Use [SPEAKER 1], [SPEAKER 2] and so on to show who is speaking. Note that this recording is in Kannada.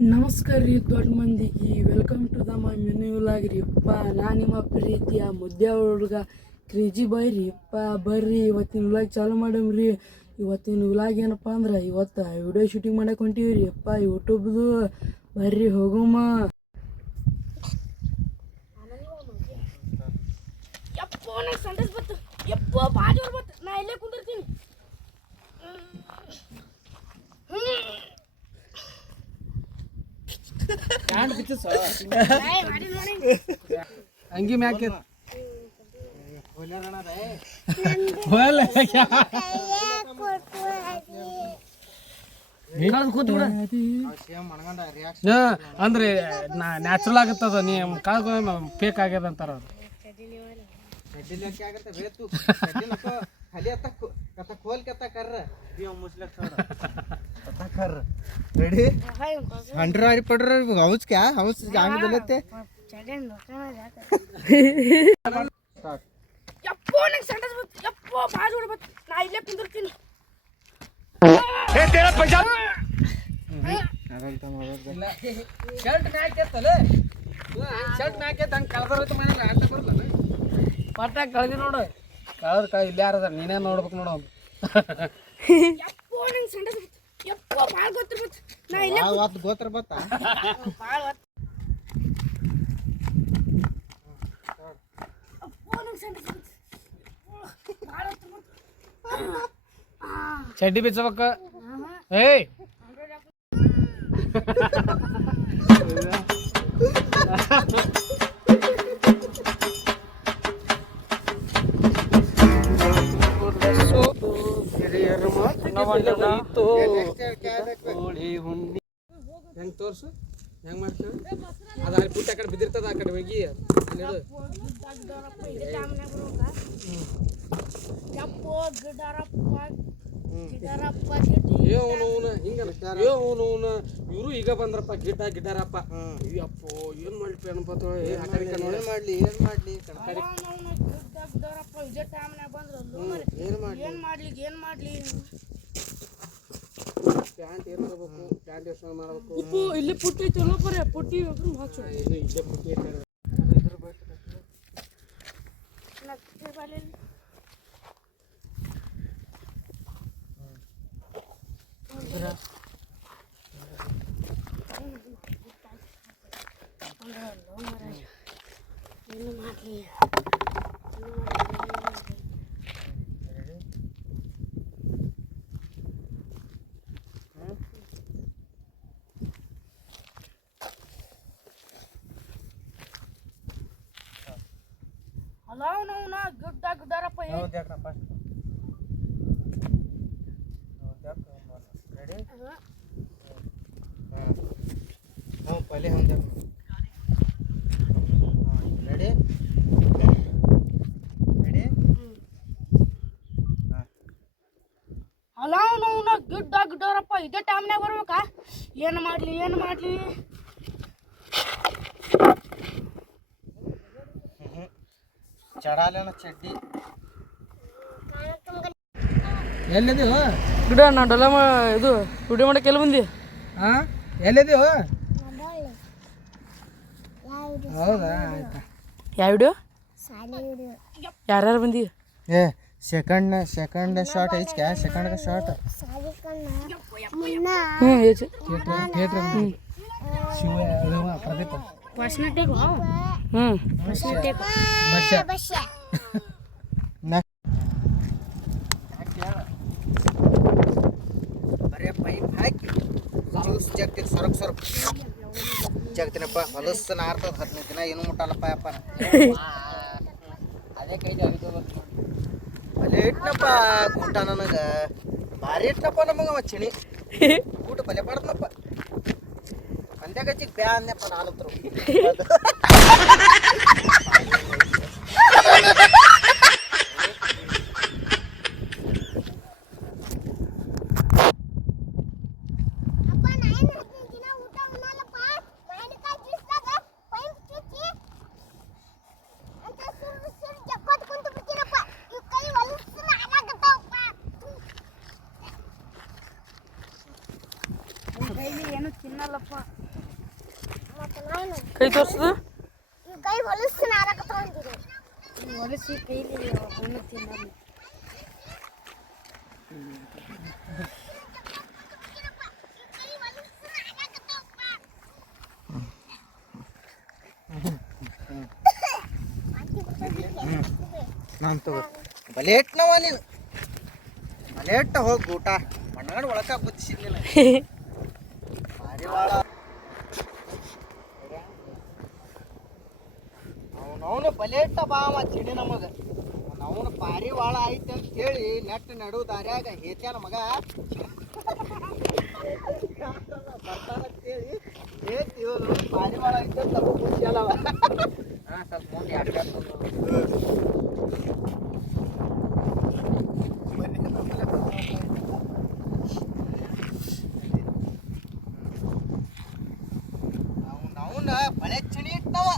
[SPEAKER 1] ನಮಸ್ಕಾರ ರೀ ದೊಡ್ಡ ಮಂದಿಗೆ. Welcome to the my mini vlog ರೀ. ಅಪ್ಪ, ನಾ ನಿಮ್ಮ ಪ್ರೀತಿಯ ಮುದ್ದೆ ಹುಡುಗ ಕ್ರೇಜಿ ಬಾಯ್ ರೀ. ಅಪ್ಪ, ಬರ್ರಿ, ಇವತ್ತಿನ ವ್ಲಾಗ್ ಚಾಲು ಮಾಡಮ್ರಿ ಇವತ್ತಿನ ವ್ಲಾಗ್ ಏನಪ್ಪ ಅಂದ್ರೆ, ಇವತ್ತು ವಿಡಿಯೋ ಶೂಟಿಂಗ್ ಮಾಡಕ್ಕೆ ಹೊಂಟೀವಿ ರೀ. ಅಪ್ಪ ಯೂಟ್ಯೂಬ್ದು ಬರ್ರಿ ಹೋಗಮ್ಮ
[SPEAKER 2] ಯಪ್ಪ ನಂಗೆ ಸಂಡಸ್ ಬತ್ತು ಯಪ್ಪ ಭಾಳ ಜೋರ್ ಬತ್ತು ನಾ ಇಲ್ಲೇ ಕುಂದಿರ್ತೀನಿ ಮಾಡಿ ನೋಡಿ
[SPEAKER 3] ಅಂಗಿ ಮ್ಯಾಕೆ? ಅಂದ್ರೆ ನ್ಯಾಚುರಲ್ ಆಗತ್ತದ ನೀ ಕಾಲ್ ಫೇಕ್ ಆಗ್ಯದ ಅಂತಾರ ಅವ್ರು
[SPEAKER 4] रेडी हंड्रेड आणि पडर हाऊस क्या हाऊस आम्ही बोलत ते
[SPEAKER 2] ಚಡ್ಯಾನ್ ನೋಡ್ಕೊಂಡ್ ಜಾತ ಯಪ್ಪ ನಂಗೆ ಸಂಡಸ್ ಬತ್ತು ಯಪ್ಪ ಭಾಳ ಜೋರ್ ಬತ್ತು ನಾ ಇಲ್ಲೇ ಕುಂದಿರ್ತೀನಿ
[SPEAKER 3] ಶರ್ಟ್ ಮ್ಯಾಕೆತ್ತಲೆ ಶರ್ಟ್ ಮ್ಯಾಕೆತ್ ಹಂಗೆ ಕಳ್ದೋಯ್ತು ಮನೇಲಿ ಆಟ ಬರಲ್ಲ ಪಟ್ಟ ಕಳ್ದಿ ನೋಡು ಕಳ್ದ್ರ ಕಳ್ ಇಲ್ಲಿ ಯಾರದ ನೀನೇ ನೋಡ್ಬೇಕು ನೋಡು. ಅವ್ನು.
[SPEAKER 2] ಯಪ್ಪ ನಂಗೆ ಚಡ್ಡಿ ಬತ್ತು ಯಪ್ಪ
[SPEAKER 3] ಚಡ್ಡಿ ಬಿಚ್ಚಬೇಕು ಏಯ್ ಹೆಂಗ್ ತೋರ್ಸು? ಹೆಂಗ್ ಮಾಡ್ತೀವಿ? ಅದು ಅಲ್ಲಿ ಪುಟ್ಟ ಕಡೆ ಬಿದ್ದಿರ್ತದ ಆ ಕಡೆ ಹೋಗಿ. ಇವರು ಈಗ ಬಂದ್ರಪ್ಪ ಗಿಡ್ಡ ಗಿಡ್ಡಾರಪ್ಪ ಅಯ್ಯಪ್ಪೋ ಏನ್ ಮಾಡ್ಲಿ ಏನಪ್ಪ
[SPEAKER 4] ಏನ್ ಮಾಡ್ಲಿ ಏನು ಏನ್ ಮಾಡ್ಲಿ
[SPEAKER 2] ಏನ್ ಮಾಡ್ಲಿ ಏನ್ ಮಾಡ್ಲಿ?
[SPEAKER 3] ಪ್ಯಾಂಟ್ ಏನ್ ಮಾಡ್ಬೇಕು ಪ್ಯಾಂಟ್ ಎಷ್ಟು ಮಾಡ್ಬೇಕು
[SPEAKER 2] ಉಪ್ಪು ಇಲ್ಲಿ ಪುಟ್ಟಿ ಚಲೋ ಬರೇ ಪುಟ್ಟಿ ಹಾಚು
[SPEAKER 3] ಏನು ಇಲ್ಲೇ ಪುಟ್ಟಿ ಇಟ್ಟಾರೆ.
[SPEAKER 2] ಏನು ಮಾಡ್ಲಿ ಅಲ್ಲ ಅವನವನ ಗಿಡ್ಡ ಗಿಡ್ಡಾರಪ್ಪ ಏನ್
[SPEAKER 4] ಹೌದ್ ಯಾಕ ಫಸ್ಟ್ ಹೌದ್ ಯಾಕ ರೆಡಿ
[SPEAKER 2] ಹಾ.
[SPEAKER 4] ಹ್ಞೂ ಪहिले ಹಂಗೆ ರೆಡಿ ರೆಡಿ
[SPEAKER 2] ಅಲ್ಲ ಅವನವನ ಗಿಡ್ಡ ಗಿಡ್ಡಾರಪ್ಪ ಇದೇ ಟೈಮ್ನಾಗ ಬರ್ಬೇಕಾ ಏನು ಮಾಡ್ಲಿ ಏನು ಮಾಡ್ಲಿ
[SPEAKER 4] ಚಡಾಲೇನ ಚಡ್ಡಿ.
[SPEAKER 3] ಎಲ್ಲಿದೀವ
[SPEAKER 1] ಗಿಡ ನಾ ಡೊಲ ಇದು ವಿಡಿಯೋ ಮಾಡಕ್ಕೆ ಎಲ್ಲಿ ಬಂದಿ?
[SPEAKER 3] ಹಾ ಎಲ್ಲಿದೀವ ಹೌದಾ ಆಯ್ತಾ.
[SPEAKER 1] ಯಾವ ವಿಡಿಯೋ? ಯಾರ್ಯಾರು ಬಂದಿ?
[SPEAKER 4] ಏ ಸೆಕೆಂಡ್ ಸೆಕೆಂಡ್ ಶಾರ್ಟ್ ಐತ್ ಕ್ಯಾ? ಸೆಕೆಂಡ್ ಶಾರ್ಟ್
[SPEAKER 1] ಹ್ಞೂ
[SPEAKER 3] ಥಿಯೇಟ್ರ್ ಶಿವ
[SPEAKER 1] ಹ್ಞೂ
[SPEAKER 2] ಫಸ್ಟ್ನ ಟೇಕ್
[SPEAKER 3] ಬಸ್ಸ
[SPEAKER 4] ಬರೇ ಪೈಪ್ ಹಾಕಿ. ಜ್ಯೂಸ್ ಜಗ್ತೀನಿ ಸೊರಗ್ ಸೊರಗ್. ಜಗ್ತೀನಪ್ಪ ಹೊಲಸು ನಾರ್ತದ ಹದಿನೈದು ದಿನ ಏನು ಮುಟ್ಟಲ್ಲಪ್ಪ ಅಪ್ಪ ಅದೇ ಕೈ ಅಲ್ಲೇ ಇಟ್ನಪ್ಪ ಊಟ ನನಗ. ಭಾರಿ ಇಟ್ನಪ್ಪ ನಮಗ ಅವ ಚಿಣಿ. ಊಟ ಬಲೆ ಪಡ್ದನಪ್ಪ. संध्याकाळची बॅन
[SPEAKER 2] नाही पण आलो
[SPEAKER 1] ಕೈ ತೋರ್ಸದು
[SPEAKER 5] ಕೈ ಹೊಲಸು ನಾರಕತ್ತ ಅಂತೀರಿ
[SPEAKER 2] ಹೊಲಸಿ ಕೈಲಿ ಹಣ್ಣು ತಿನ್ನಲ್ಲ
[SPEAKER 4] ನಾನು ತಗೋ ಬಲೇಟ್ನವ ನೀನು ಬಲೇಟ್ಟ ಹೋಗಿ ಊಟ. ಮಣ್ಣಗಡ ಒಳಕ ಬುದ್ಧಿಸಿದ್ನಿಲ್ಲ ಭಾರಿ ಭಾಳ ಅವನವನು ಬಲೇಟ್ಟ ಬಾವ ಚಿಡಿ ನಮಗ. ಅವನ ಪಾರಿವಾಳ ಐತೆ ಅಂತ ಹೇಳಿ ನೆಟ್ ನಡು ದಾರ್ಯಾಗ ಹೇತ್ಯಾನ ಮಗ. ಬರ್ತಾನಂತೇಳಿ ಹೇತಿ ಇವನು ಐತೆ ಅಂತ ಬುದ್ಧಿ ಅಲ್ಲವ
[SPEAKER 3] ಹಾಂ ಸ್ವಲ್ಪ ಮುಂದೆ
[SPEAKER 4] ಅವನ ಅವನ ಬಳೆ ಚಿಣಿ ಇಟ್ಟವ